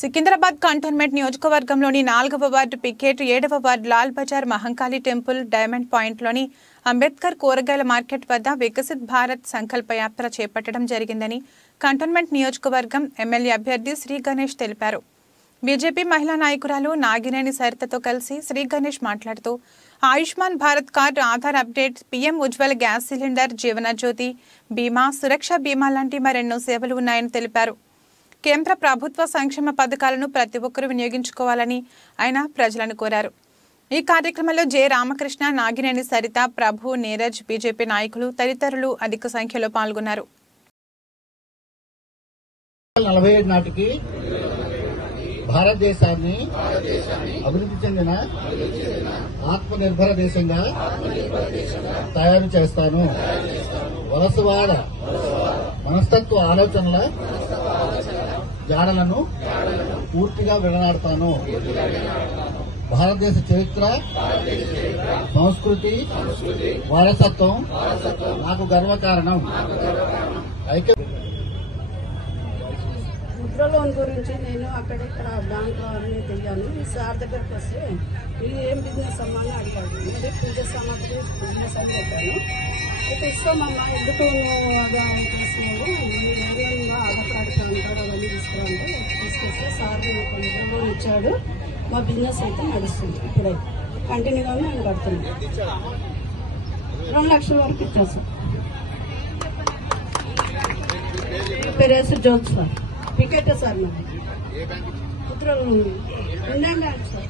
Secunderabad cantonment నియోజకవర్గంలోని 4వ ward Picket 7వ ward Lal Bazar Mahankali temple diamond పాయింట్లోని అంబేద్కర్ కూరగాయల మార్కెట్ వద్ద వికసిత్ భారత్ సంకల్ప యాత్ర చేపట్టడం జరిగిందని కంటోన్మెంట్ నియోజకవర్గం ఎమ్మెల్యే అభ్యర్థి శ్రీ గణేష్ తెలిపారు. బీజేపీ మహిళా నాయకురాలు నాగినేని సరితతో కలిసి శ్రీ గణేష్ మాట్లాడుతూ Ayushman Bharat card, Aadhaar update, PM Ujjwala gas cylinder, Jeevan Jyoti బీమా, సురక్ష బీమా లాంటి మరెన్నో సేవలు ఉన్నాయని తెలిపారు. కేంద్ర ప్రభుత్వ సంక్షేమ పథకాలను ప్రతి ఒక్కరూ వినియోగించుకోవాలని ఆయన ప్రజలను కోరారు. ఈ కార్యక్రమంలో జె రామకృష్ణ, నాగినేని సరిత, ప్రభు, నీరజ్, బీజేపీ నాయకులు తదితరులు అధిక సంఖ్యలో పాల్గొన్నారు. 47 నాటికి భారతదేశాన్ని అభివృద్ధి చెందిన ఆత్మనిర్భర దేశంగా తయారు చేస్తాను. వలసవాద మనస్తత్వ ఆలోచనల జాడలను పూర్తిగా విడనాడతాను. భారతదేశ చరిత్ర, సంస్కృతి, వారసత్వం నాకు గర్వకారణం. ముద్ర లోన్ గురించి నేను అక్కడిక్కడ బ్యాంకులో అన్నీ తిరిగాను. ఈ సార్ దగ్గరకు వస్తే ఇది ఏం బిజినెస్ అమ్మా అని అడిగాడు. నేను పూజ సామాగ్రి బిజినెస్ అని చెప్పాను. అయితే ఇస్తామమ్మా, ఎందుకు తీసుకున్నావు, ఏమైనా ఆధార్ కార్డు ఉంటాడు అవన్నీ తీసుకురంటే తీసుకొస్తే సార్ నాకు ముద్ర లోన్ ఇచ్చాడు. మా బిజినెస్ అయితే నడుస్తుంది. ఇప్పుడే కంటిన్యూగా నేను కడుతున్నాను. 2 లక్షల వరకు ఇచ్చాను. పేరేసి జోత్ సార్, వికెట్ సార్, మరి కుట్రలు ఉన్నాయి సార్.